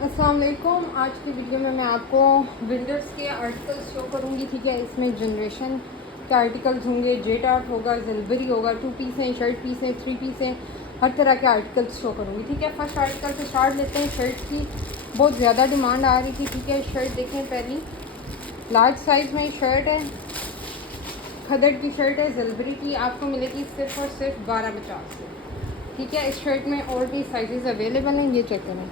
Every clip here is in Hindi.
अस्सलाम वालेकुम। आज की वीडियो में मैं आपको विंटर्स के आर्टिकल्स शो करूंगी। ठीक है, इसमें जनरेशन के आर्टिकल्स होंगे, जेट आर्ट होगा, जलबरी होगा, 2 पीस हैं, शर्ट पीस हैं, 3 पीस हैं, हर तरह के आर्टिकल्स शो करूंगी। ठीक है, फर्स्ट आर्टिकल से स्टार्ट लेते हैं। शर्ट की बहुत ज़्यादा डिमांड आ रही थी। ठीक है, शर्ट देखें, पहली लार्ज साइज़ में शर्ट है, खदड़ की शर्ट है, जलबरी की, आपको मिलेगी सिर्फ और सिर्फ 1250 से। ठीक है, इस शर्ट में और भी साइजेस अवेलेबल हैं, ये चेक करें।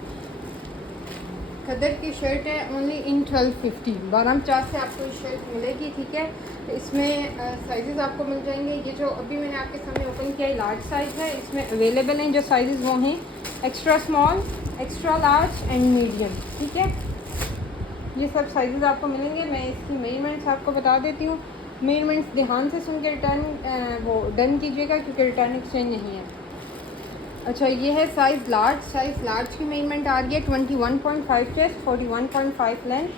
खदर की शर्ट है, ओनली इन 1250, 1250 से आपको ये शर्ट मिलेगी। ठीक है, तो इसमें साइजेस आपको मिल जाएंगे। ये जो अभी मैंने आपके सामने ओपन किया है लार्ज साइज़ है, इसमें अवेलेबल हैं जो साइजेस वो हैं extra small, extra large and medium. ठीक है, ये सब साइजेस आपको मिलेंगे। मैं इसकी मेजरमेंट्स आपको बता देती हूँ। मेजरमेंट्स ध्यान से सुन के रिटर्न वो डन कीजिएगा, क्योंकि रिटर्न एक्सचेंज नहीं है। अच्छा, ये है साइज़ लार्ज की मेजरमेंट आ रही है 21.5 चेस्ट, 41.5 लेंथ।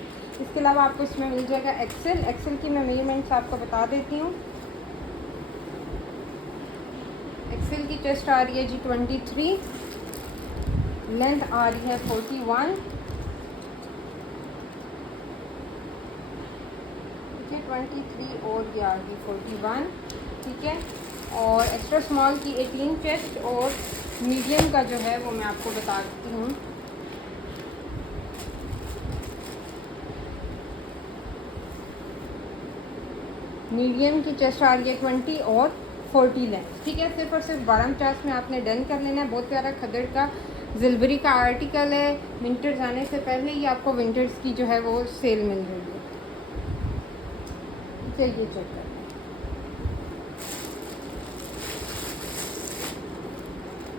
इसके अलावा आपको इसमें मिल जाएगा एक्सेल की मैं मेजरमेंट्स आपको बता देती हूँ। एक्सेल की चेस्ट आ रही है जी 23, लेंथ आ रही है 41, ठीक है, 23 और ये आ रही है 41। ठीक है, और एक्स्ट्रा स्मॉल की 18 चेस्ट और मीडियम का जो है वो मैं आपको बता देती हूँ। मीडियम की चेस्ट आ रही है 20 और 40 लेंथ। ठीक है, सिर्फ और सिर्फ 1250 में आपने डन कर लेना है। बहुत प्यारा खदड़ का जलबरी का आर्टिकल है। विंटर्स आने से पहले ही आपको विंटर्स की जो है वो सेल मिल रही है। चलिए चेक करते हैं।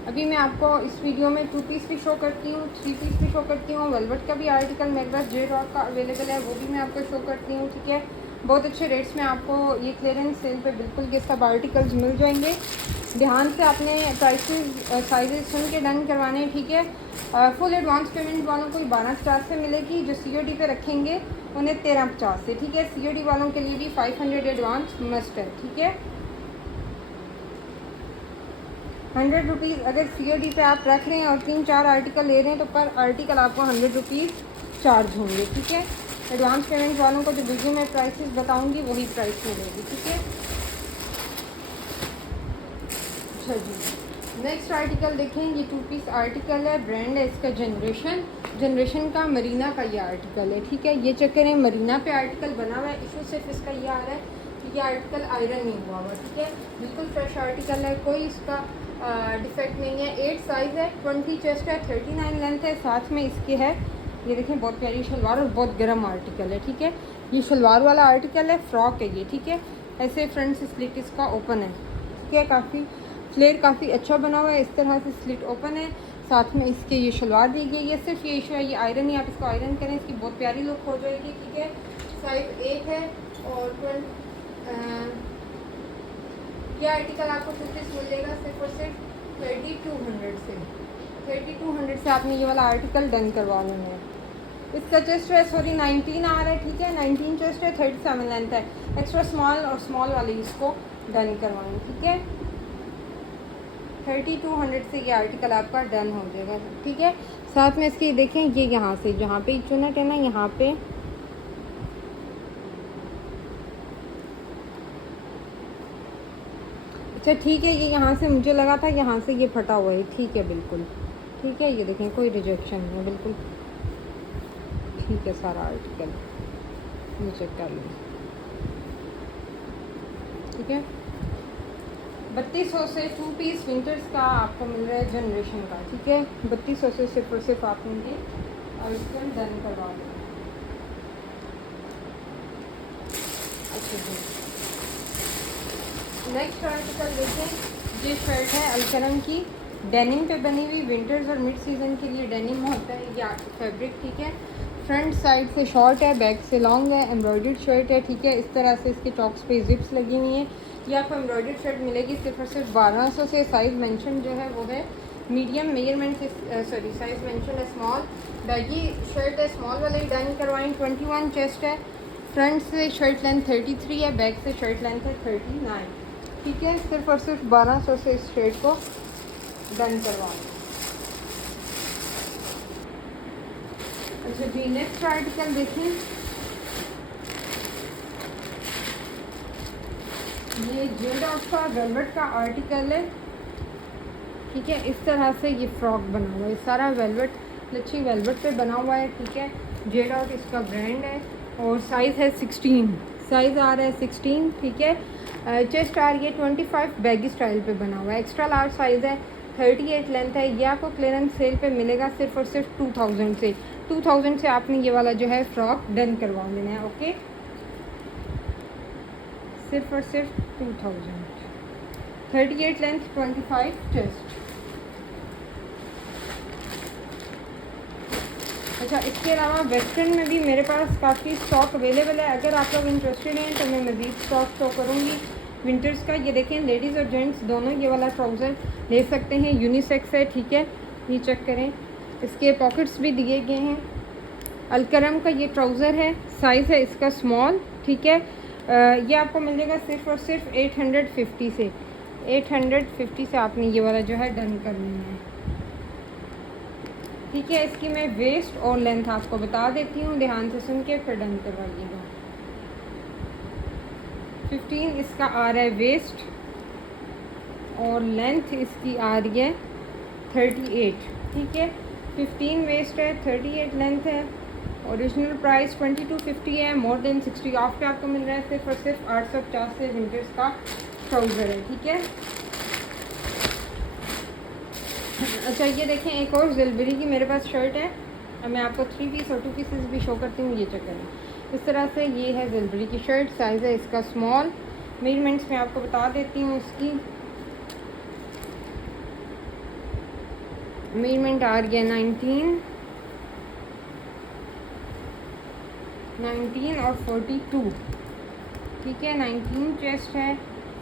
अभी मैं आपको इस वीडियो में 2 पीस भी शो करती हूँ, 3 पीस भी शो करती हूँ। वेलवेट का भी आर्टिकल मेरे पास जे रॉक का अवेलेबल है, वो भी मैं आपको शो करती हूँ। ठीक है, बहुत अच्छे रेट्स में आपको ये क्लियरेंस सेल पे बिल्कुल ये सब आर्टिकल्स मिल जाएंगे। ध्यान से आपने प्राइसेस साइजेस सुन के डन करवाने हैं। ठीक है, फुल एडवांस पेमेंट वालों को 1250 से मिलेगी, जो COD पे रखेंगे उन्हें 1350 से। ठीक है, COD वालों के लिए भी 500 एडवांस मस्ट है। ठीक है, 100 रुपीज़ अगर COD पे आप रख रहे हैं और 3-4 आर्टिकल ले रहे हैं तो पर आर्टिकल आपको 100 रुपीज़ चार्ज होंगे। ठीक है, एडवांस पेमेंट वालों को जो वीडियो में प्राइसेस बताऊंगी वही प्राइस मिलेगी। ठीक है, अच्छा जी, नेक्स्ट आर्टिकल देखें। ये 2 पीस आर्टिकल है, ब्रांड है इसका जनरेशन का मरीना का ये आर्टिकल है। ठीक है, ये चेक करें, मरीना पे आर्टिकल बना हुआ है। इशू सिर्फ इसका ये आ रहा है कि ये आर्टिकल आयरन नहीं हुआ हुआ। ठीक है, बिल्कुल फ्रेश आर्टिकल है, कोई इसका डिफेक्ट नहीं है। 8 साइज़ है, 20 चेस्ट है, 39 लेंथ है। साथ में इसके है, ये देखें, बहुत प्यारी शलवार और बहुत गर्म आर्टिकल है। ठीक है, ये शलवार वाला आर्टिकल है, फ्रॉक है ये। ठीक है, ऐसे फ्रंट से स्लिट इसका ओपन है। ठीक है, काफ़ी फ्लेयर काफ़ी अच्छा बना हुआ है, इस तरह से स्लिट ओपन है। साथ में इसके ये शलवार दी गई है। सिर्फ ये इशू है, ये आयरन ही, आप इसको आयरन करें, इसकी बहुत प्यारी लुक हो जाएगी। ठीक है, साइज 1 है और ये आर्टिकल आपको 2 पीस मिल जाएगा सिर्फ और सिर्फ 3200 से। 3200 से आपने ये वाला आर्टिकल डन करवा लेना है। इसका चेस्ट है, सॉरी 19 आ रहा है। ठीक है, 19 चेस्ट है, 37 लेंथ है। एक्स्ट्रा स्मॉल और स्मॉल वाले इसको डन करवाएं। ठीक है, 3200 से ये आर्टिकल आपका डन हो जाएगा। ठीक है, साथ में इसकी देखें, ये यहाँ से जहाँ पे चुनट है ना, यहाँ पे अच्छा ठीक है, ये यहाँ से मुझे लगा था यहाँ से ये फटा हुआ है। ठीक है, बिल्कुल ठीक है, ये देखें, कोई रिजेक्शन नहीं है, बिल्कुल ठीक है सारा आर्टिकल। ये चेक कर लें। ठीक है, 3200 से 2 पीस विंटर्स का आपको मिल रहा है जनरेशन का। ठीक है, 3200 से सिर्फ और सिर्फ आपने ये आर्टिकल डन करवा दें। अच्छा जी, नेक्स्ट आर्टिकल देखें। ये शर्ट है अलकरम की, डेनिम पे बनी हुई, विंटर्स और मिड सीज़न के लिए डेनिम होता है ये फैब्रिक। ठीक है, फ्रंट साइड से शॉर्ट है, बैक से लॉन्ग है, एम्ब्रॉयडर्ड शर्ट है। ठीक है, इस तरह से इसके चॉक्स पे जिप्स लगी हुई हैं। ये आपको एम्ब्रॉयडर्ड शर्ट मिलेगी सिर्फ और सिर्फ 1200 से। साइज़ मेंशन जो है वो है मीडियम, मेजरमेंट से सॉरी साइज़ मेंशन है स्मॉल। बैगी शर्ट है, स्मॉल वाले डन करवाएं। 21 चेस्ट है, फ्रंट से शर्ट लेंथ 33 है, बैक से शर्ट लेंथ है 39। ठीक है, सिर्फ और सिर्फ 1200 से इस शर्ट को डन करवाएं। अच्छा जी, नेक्स्ट आर्टिकल देखें। ये जेडॉट का वेलवेट का आर्टिकल है, ठीक है। इस तरह से ये फ्रॉक बना हुआ है, सारा वेलवेट, लच्छी वेलवेट पे बना हुआ है, ठीक है। जेडॉट इसका ब्रांड है और साइज़ है 16, साइज़ आ रहा है 16, ठीक है। चेस्ट आ रही है 25, बैगी स्टाइल पे बना हुआ है। एक्स्ट्रा लार्ज साइज़ है, 38 लेंथ है। ये आपको क्लियरेंस सेल पे मिलेगा सिर्फ और सिर्फ 2000 से। 2000 से आपने ये वाला जो है फ्रॉक डन करवा लेना है, ओके। सिर्फ और सिर्फ 2000, 38 लेंथ, 25 चेस्ट। अच्छा, इसके अलावा वेस्टर्न में भी मेरे पास काफ़ी स्टॉक अवेलेबल है। अगर आप लोग इंटरेस्टेड हैं तो मैं मज़ीद स्टॉक शो करूँगी विंटर्स का। ये देखें, लेडीज़ और जेंट्स दोनों ये वाला ट्राउज़र ले सकते हैं, यूनिसेक्स है, ठीक है। ये चेक करें, इसके पॉकेट्स भी दिए गए हैं। अलकरम का ये ट्राउज़र है, साइज़ है इसका स्मॉल, ठीक है। ये आपको मिल जाएगा सिर्फ और सिर्फ 850 से। 850 से आपने ये वाला जो है डन कर लेना है, ठीक है। इसकी मैं वेस्ट और लेंथ आपको बता देती हूँ, ध्यान से सुन के फिर डन करवाइएगा। 15 इसका आ रहा है वेस्ट और लेंथ इसकी आ रही है 38, ठीक है। 15 वेस्ट है, 38 लेंथ है। ओरिजिनल प्राइस 2250 है, मोर देन 60 ऑफ पे आपको मिल रहा है सिर्फ और सिर्फ 850 से विंटर्स का ट्राउज़र है, ठीक है। अच्छा, ये देखें, एक और ज़िलबरी की मेरे पास शर्ट है। अब मैं आपको 3 पीस और 2 पीसेस भी शो करती हूँ, ये चेक करें। इस तरह से ये है ज़िलबरी की शर्ट, साइज़ है इसका स्मॉल। मेजरमेंट्स मैं आपको बता देती हूँ इसकी। मेजरमेंट आ रही है 19 और 42, ठीक है। 19 चेस्ट है,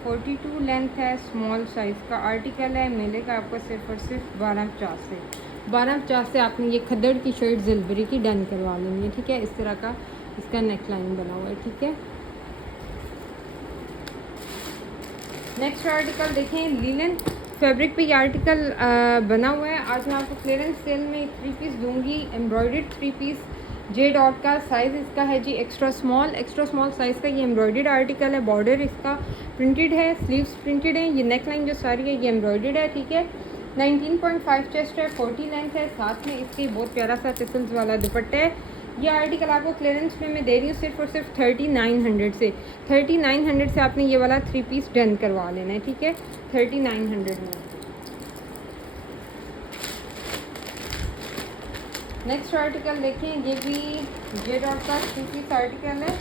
42 लेंथ है, स्मॉल साइज़ का आर्टिकल है। मिलेगा आपको सिर्फ और सिर्फ 1250 से। 1250 से आपने ये खद्दड़ की शर्ट ज़िलबरी की डन करवा लेंगे, ठीक है। इस तरह का इसका नेक लाइन बना हुआ है, ठीक है। नेक्स्ट आर्टिकल देखें, लीलन फैब्रिक पे ये आर्टिकल बना हुआ है। आज मैं आपको क्लियरेंस सेल में 3 पीस दूंगी, एम्ब्रॉयडर्ड 3 पीस जे डॉट का। साइज़ इसका है जी extra small, extra small size का ये एम्ब्रॉयडर्ड आर्टिकल है। बॉर्डर इसका प्रिंटेड है, स्लीव्स प्रिंटेड है। ये नेक लाइन जो सारी है ये एम्ब्रॉयडर्ड है, ठीक है। 19.5 चेस्ट है, 40 लेंथ है। साथ में इसके बहुत प्यारा सा टिसल्स वाला दुपट्टा है। ये आर्टिकल आपको क्लियरेंस में मैं दे रही हूँ सिर्फ और सिर्फ 3900 से। 3900 से आपने ये वाला 3 पीस डन करवा लेना है, ठीक है। 3900 में। नेक्स्ट आर्टिकल देखें, ये भी जे डॉट का 3 पीस आर्टिकल है,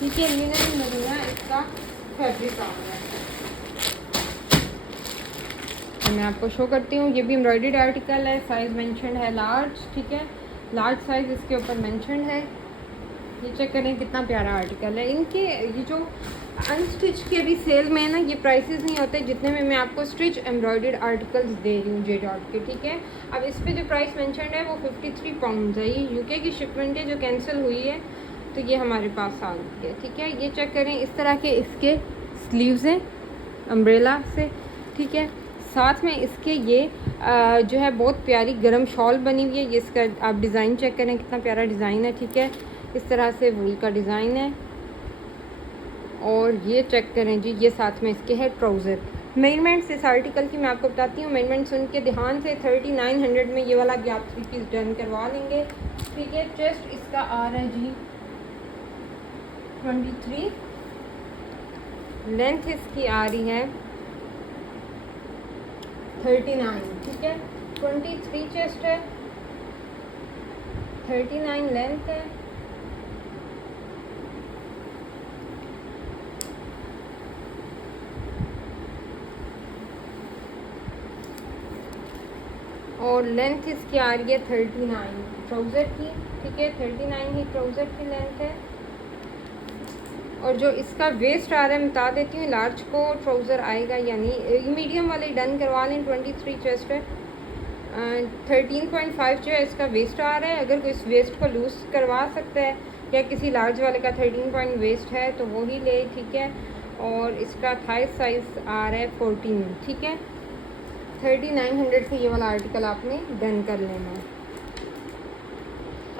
ठीक है। लिनन मरीना इसका फैब्रिक आ रहा है। मैं आपको शो करती हूँ, ये भी एम्ब्रॉयडर्ड आर्टिकल है। साइज़ मेंशन है लार्ज, ठीक है। लार्ज साइज़ इसके ऊपर मेंशन है। ये चेक करें कितना प्यारा आर्टिकल है। इनके ये जो अनस्टिच के भी सेल में है ना, ये प्राइसेस नहीं होते जितने में मैं आपको स्टिच एम्ब्रॉयडर्ड आर्टिकल्स दे रही हूँ जे डॉट के, ठीक है। अब इस पर जो प्राइस मेंशन है वो 53 पाउंड है। ये यूके की शिपमेंट है जो कैंसिल हुई है, तो ये हमारे पास आ गई है, ठीक है। ये चेक करें, इस तरह के इसके स्लीव्स हैं अम्ब्रेला से, ठीक है। साथ में इसके ये जो है बहुत प्यारी गरम शॉल बनी हुई है। ये इसका आप डिज़ाइन चेक करें, कितना प्यारा डिज़ाइन है, ठीक है। इस तरह से वूल का डिज़ाइन है। और ये चेक करें जी, ये साथ में इसके है ट्राउज़र। मेजरमेंट्स इस आर्टिकल की मैं आपको बताती हूँ, मेजरमेंट सुन के ध्यान से। 3900 में ये वाला भी आप 3 पीस डन करवा लेंगे, ठीक है। चेस्ट इसका आ रहा है जी 23, लेंथ इसकी आ रही है 39, ठीक है। 23 चेस्ट है, 39 लेंथ है। और लेंथ इसकी आ रही है 39 ट्राउज़र की, ठीक है। 39 ही ट्राउज़र की लेंथ है। और जो इसका वेस्ट आ रहा है मैं बता देती हूँ, लार्ज को ट्राउज़र आएगा यानी मीडियम वाले डन करवा लें। 23 चेस्ट है, 13.5 जो है इसका वेस्ट आ रहा है। अगर कोई इस वेस्ट को लूज़ करवा सकता है या किसी लार्ज वाले का 13 पॉइंट वेस्ट है तो वो ही ले, ठीक है। और इसका थाई साइज़ आ रहा है 14, ठीक है। 3900 से ये वाला आर्टिकल आपने डन कर लेना है।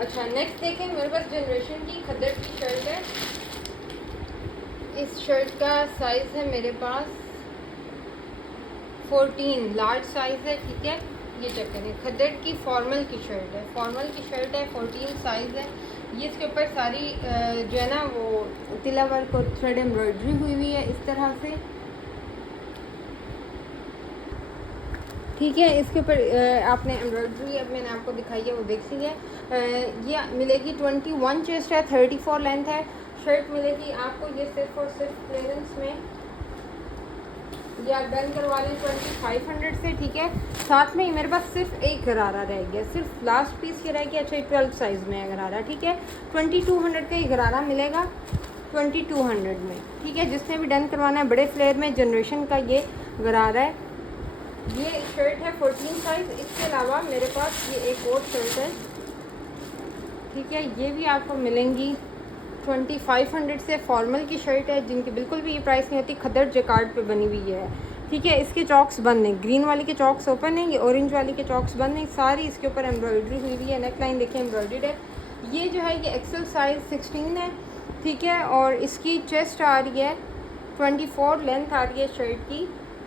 अच्छा नेक्स्ट देखें, मेरे पास जनरेशन की खद्दर की शर्ट है। इस शर्ट का साइज़ है मेरे पास 14 लार्ज साइज़ है, ठीक है। ये चेक करें, खद्दर की फॉर्मल की शर्ट है, फॉर्मल की शर्ट है, 14 साइज़ है। ये इसके ऊपर सारी जो है ना वो तिला वर्क और थ्रेड एम्ब्रॉयडरी हुई हुई है इस तरह से, ठीक है। इसके ऊपर आपने एम्ब्रॉयडरी अब मैंने आपको दिखाई है वो देख ली है। ये मिलेगी 21 चेस्ट है, 34 लेंथ है। शर्ट मिलेगी आपको ये सिर्फ और सिर्फ क्लियरेंस में, या डन करवा लें 2500 से, ठीक है। साथ में ही मेरे पास सिर्फ एक गरारा रह गया, सिर्फ लास्ट पीस ये रह गया। अच्छा 12 साइज़ में है गरारा, ठीक है। 2200 का ही गरारा मिलेगा 2200 में, ठीक है। जिसने भी डन करवाना है बड़े फ्लेयर में जनरेशन का ये गरारा है। ये शर्ट है 14 साइज़। इसके अलावा मेरे पास ये एक और शर्ट है, ठीक है। ये भी आपको मिलेंगी 2500 से। फॉर्मल की शर्ट है जिनकी बिल्कुल भी ये प्राइस नहीं होती, खद्दर जैकार्ड पे बनी हुई है, ठीक है। इसके चॉक्स बंद हैं, ग्रीन वाले के चॉक्स ओपन हैं, ये ऑरेंज वाले के चॉक्स बंद हैं। सारी इसके ऊपर एम्ब्रॉयडरी हुई हुई है, नेक लाइन देखिए एम्ब्रॉयडर्ड है। ये जो है ये एक्सेल साइज़ 16 है, ठीक है। और इसकी चेस्ट आ रही है 24, लेंथ आ रही है शर्ट की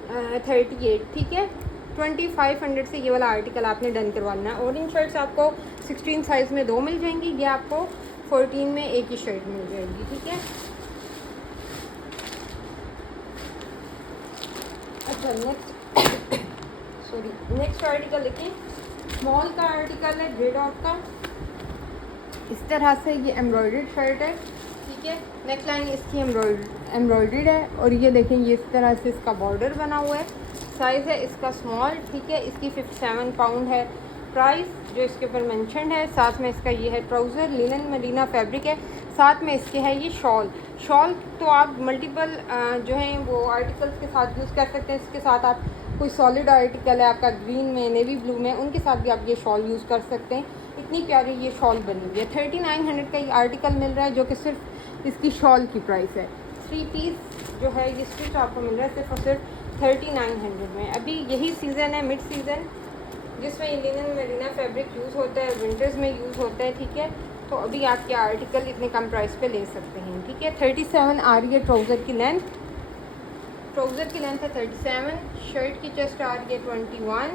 38, ठीक है। 2500 से ये वाला आर्टिकल आपने डन करवाना है। और इन शर्ट्स आपको 16 साइज़ में 2 मिल जाएंगी, ये आपको 14 में एक ही शर्ट मिल जाएगी, ठीक है। अच्छा नेक्स्ट आर्टिकल देखिए, स्मॉल का आर्टिकल है, ग्रे डॉट का। इस तरह से ये एम्ब्रॉयडर्ड शर्ट है, ठीक है। नेक लाइन इसकी एम्ब्रॉयडर्ड है, और ये देखें ये इस तरह से इसका बॉर्डर बना हुआ है। साइज़ है इसका स्मॉल, ठीक है। इसकी 57 पाउंड है प्राइस जो इसके ऊपर मेंशन है। साथ में इसका ये है ट्राउज़र, लिनन मरीना फैब्रिक है। साथ में इसके है ये शॉल तो आप मल्टीपल जो हैं वो आर्टिकल्स के साथ यूज़ कर सकते हैं। इसके साथ आप कोई सॉलिड आर्टिकल है आपका ग्रीन में, नेवी ब्लू में, उनके साथ भी आप ये शॉल यूज़ कर सकते हैं। इतनी प्यारी ये शॉल बनी हुई है। 3900 का ये आर्टिकल मिल रहा है, जो कि सिर्फ इसकी शॉल की प्राइस है। 3 पीस जो है ये स्टिच आपको मिल रहा है सिर्फ और सिर्फ 3900 में। अभी यही सीज़न है, मिड सीज़न, जिसमें लिनन मरीना फैब्रिक यूज़ होता है, विंटर्स में यूज़ होता है, ठीक है। तो अभी आप ये आर्टिकल इतने कम प्राइस पे ले सकते हैं, ठीक है। 37 आ रही है ट्राउज़र की लेंथ, है 37। शर्ट की चेस्ट आ रही है 21,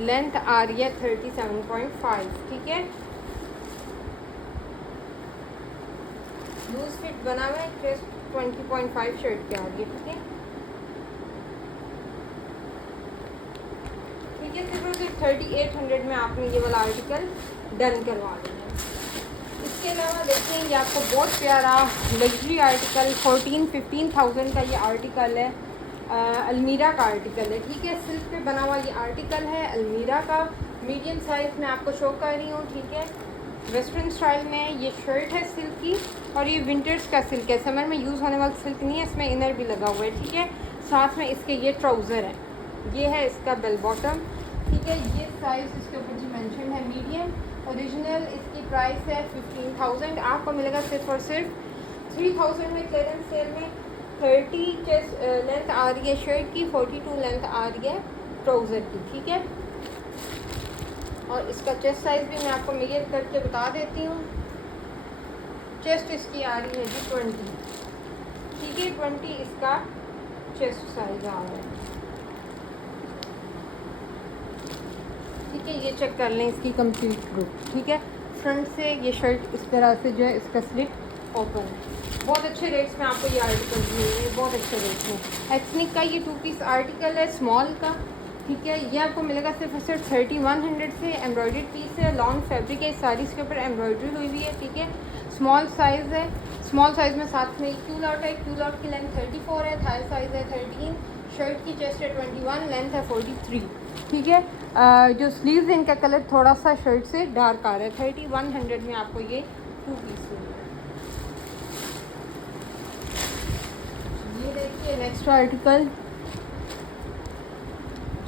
लेंथ आ रही है 37.5, ठीक है। लूज फिट बना हुआ है, चेस्ट 20.5 शर्ट के आ रही है, ठीक है। सिर्फ 3800 में आपने ये वाला आर्टिकल डन करवा लेना है। इसके अलावा देखें ये आपको बहुत प्यारा लग्जरी आर्टिकल 14-15,000 का ये आर्टिकल है, अलमीरा का आर्टिकल है, ठीक है। सिल्क पे बना हुआ ये आर्टिकल है अलमीरा का, मीडियम साइज़ में आपको शो कर रही हूँ, ठीक है। वेस्टर्न स्टाइल में ये शर्ट है सिल्क की, और ये विंटर्स का सिल्क है, समर में यूज़ होने वाला सिल्क नहीं है, इसमें इनर भी लगा हुआ है, ठीक है। साथ में इसके ये ट्राउज़र है, ये है इसका बेल बॉटम, ठीक है। ये साइज़ इसके ऊपर जो मेंशन है मीडियम, ओरिजिनल इसकी प्राइस है 15,000। आपको मिलेगा सिर्फ और सिर्फ 3000 में क्लियरेंस सेल में। 30 चेस्ट लेंथ आ रही है शर्ट की, 42 लेंथ आ रही है ट्राउज़र की, ठीक है। और इसका चेस्ट साइज़ भी मैं आपको मेजर करके बता देती हूँ। चेस्ट इसकी आ रही है जी 20, ठीक है। 20 इसका चेस्ट साइज़ आ रहा है, ठीक है। ये चेक कर लें इसकी कंप्लीट लुक, ठीक है। फ्रंट से ये शर्ट इस तरह से जो है इसका स्लिट ओपन है। बहुत अच्छे रेट्स में आपको ये आर्टिकल मिल रहे हैं, बहुत अच्छे रेट्स में। एथनिक का ये 2 पीस आर्टिकल है स्मॉल का, ठीक है। ये आपको मिलेगा सिर्फ और सिर्फ 3100 से। एम्ब्रॉयडर्ड पीस है, लॉन फैब्रिक है, सारी इसके ऊपर एम्ब्रॉयडरी हुई हुई है, ठीक है। स्मॉल साइज़ है, स्मॉल साइज़ में साथ में क्यू लॉट है, क्यू लॉट की लेंथ 34 है, थाई साइज़ है 13, शर्ट की चेस्ट है 21, लेंथ है 43, ठीक है। जो स्लीव्स है इनका कलर थोड़ा सा शर्ट से डार्क आ रहा है। 3100 में आपको ये 2 पीस मिल रहा है। ये देखिए नेक्स्ट आर्टिकल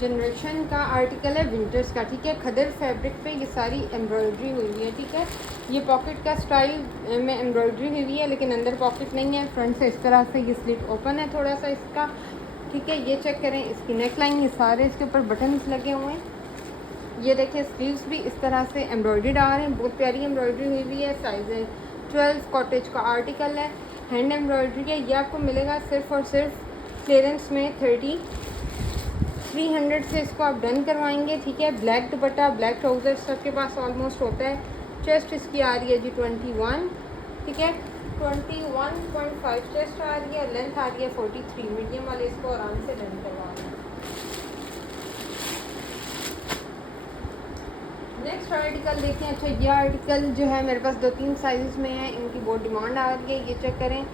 जनरेशन का आर्टिकल है विंटर्स का, ठीक है। खदर फैब्रिक पे ये सारी एम्ब्रॉयडरी हुई हुई है, ठीक है। ये पॉकेट का स्टाइल में एम्ब्रॉयडरी हुई हुई है, लेकिन अंदर पॉकेट नहीं है। फ्रंट से इस तरह से ये स्लिट ओपन है थोड़ा सा इसका, ठीक है। ये चेक करें, इसकी नेक लाइन, ये सारे इसके ऊपर बटन्स लगे हुए हैं। ये देखें स्लीव्स भी इस तरह से एम्ब्रॉयडर्ड आ रहे हैं, बहुत प्यारी एम्ब्रॉयडरी हुई हुई है। साइज़ है 12, कॉटेज का आर्टिकल है, हैंड एम्ब्रॉयडरी है। ये आपको मिलेगा सिर्फ और सिर्फ क्लियरेंस में 300 से इसको आप डन करवाएंगे, ठीक है। ब्लैक दुपट्टा, ब्लैक ट्राउज़र सबके पास ऑलमोस्ट होता है। चेस्ट इसकी आ रही है जी 21, ठीक है, 21.5 चेस्ट आ रही है। लेंथ आ रही है 43। मीडियम वाले इसको आराम से डन करवा लें। नेक्स्ट आर्टिकल देखें। अच्छा, ये आर्टिकल जो है मेरे पास 2-3 साइज़ में है, इनकी बहुत डिमांड आ रही है। ये चेक करें,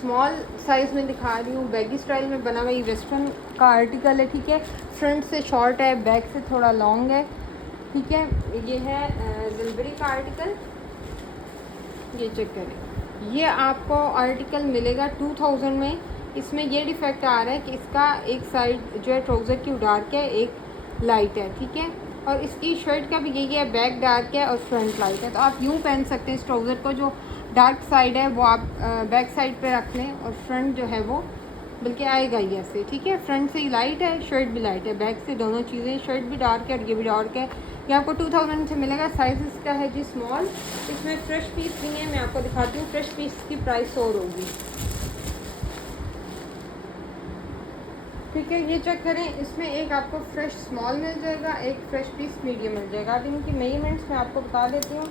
स्मॉल साइज़ में दिखा रही हूँ, बैगी स्टाइल में बना हुआ ये वेस्टर्न का आर्टिकल है, ठीक है। फ्रंट से शॉर्ट है, बैक से थोड़ा लॉन्ग है, ठीक है। ये है ज़िलबरी का आर्टिकल। ये चेक करें, ये आपको आर्टिकल मिलेगा 2000 में। इसमें ये डिफेक्ट आ रहा है कि इसका एक साइड जो है ट्राउज़र की डार्क है, एक लाइट है, ठीक है। और इसकी शर्ट का भी यही है, बैक डार्क है और फ्रंट लाइट है। तो आप यूँ पहन सकते हैं इस ट्राउज़र को, जो डार्क साइड है वो आप बैक साइड पे रख लें और फ्रंट जो है वो बल्कि आएगा ही ऐसे, ठीक है। फ्रंट से ही लाइट है, शर्ट भी लाइट है, बैक से दोनों चीज़ें, शर्ट भी डार्क है और ये भी डार्क है। ये आपको 2000 से मिलेगा। साइज़ इसका है जी स्मॉल। इसमें फ्रेश पीस नहीं है, मैं आपको दिखाती हूँ। फ्रेश पीस की प्राइस और होगी, ठीक है। ये चेक करें, इसमें एक आपको फ्रेश स्मॉल मिल जाएगा, एक फ्रेश पीस मीडियम मिल जाएगा। अब इनकी मेजरमेंट्स मैं आपको बता देती हूँ।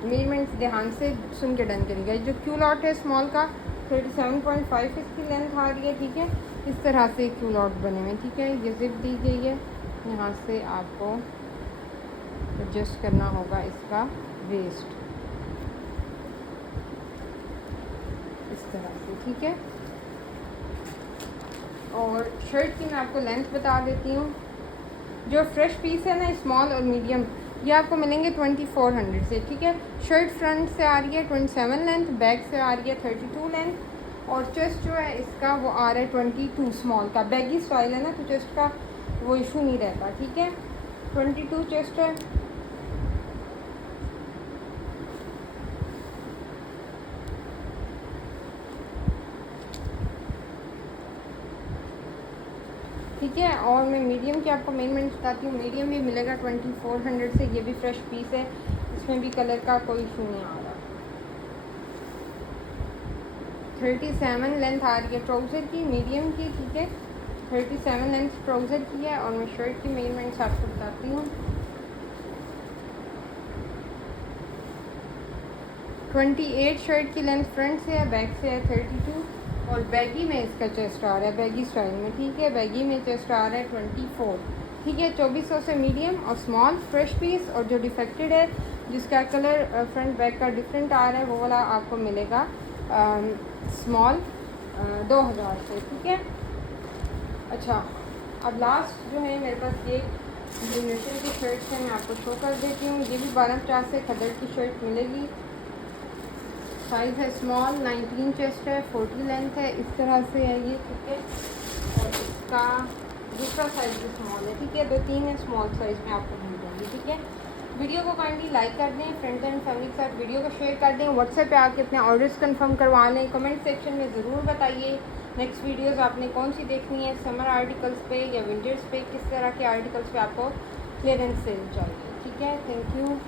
मेजरमेंट्स ध्यान से सुन के डन करिएगा। जो क्यू लॉट है स्मॉल का 37.5 इसकी लेंथ आ रही है, ठीक है। इस तरह से क्यू लॉट बने हुए, ठीक है। ये जिप दी गई है, यहाँ से आपको एडजस्ट करना होगा इसका वेस्ट इस तरह से, ठीक है। और शर्ट की मैं आपको लेंथ बता देती हूँ। जो फ्रेश पीस है ना, स्मॉल और मीडियम, ये आपको मिलेंगे 2400 से, ठीक है। शर्ट फ्रंट से आ रही है 27 लेंथ, बैक से आ रही है 32 लेंथ और चेस्ट जो है इसका वो आ रहा है 22 स्मॉल का। बैगी स्टाइल है ना, तो चेस्ट का वो इशू नहीं रहता, ठीक है। 22 चेस्ट है। ठीक है। और मैं मीडियम की आपको मेजरमेंट बताती हूँ। मीडियम भी मिलेगा 2400 से। ये भी फ्रेश पीस है, इसमें भी कलर का कोई इशू नहीं आ रहा। 37 लेंथ आ रही है ट्राउज़र की, मीडियम की, ठीक है। 37 लेंथ ट्राउज़र की है। और मैं शर्ट की मेजरमेंट्स आपको बताती हूँ। 28 शर्ट की लेंथ फ्रंट से है, बैक से है 32 और बैगी में इसका चेस्ट आ रहा है, बैगी स्टाइल में, ठीक है। बैगी में चेस्ट आ रहा है 24, ठीक है। 2400 से मीडियम और स्मॉल फ्रेश पीस। और जो डिफेक्टेड है, जिसका कलर फ्रंट बैक का डिफरेंट आ रहा है, वो वाला आपको मिलेगा स्मॉल 2000 से, ठीक है। अच्छा, अब लास्ट जो है मेरे पास ये जनरेशन की शर्ट्स हैं, मैं आपको शो कर देती हूँ। ये भी 1250 से खदर की शर्ट मिलेगी। साइज़ है स्मॉल, 19 चेस्ट है, 40 लेंथ है, इस तरह से है ये, ठीक है। और इसका दूसरा साइज़ भी स्मॉल है, ठीक है। 2-3 है स्मॉल साइज़ में आपको मिल जाएंगी, ठीक है। वीडियो को काइंडली लाइक कर दें, फ्रेंड्स एंड फैमिली के साथ वीडियो को शेयर कर दें। व्हाट्सएप पे आके अपने ऑर्डर्स कंफर्म करवा लें। कमेंट सेक्शन में ज़रूर बताइए नेक्स्ट वीडियोज़ आपने कौन सी देखनी है, समर आर्टिकल्स पे या विंटर्स पे, किस तरह के आर्टिकल्स पे आपको क्लियरेंस सेल चाहिए, ठीक है। Thank you.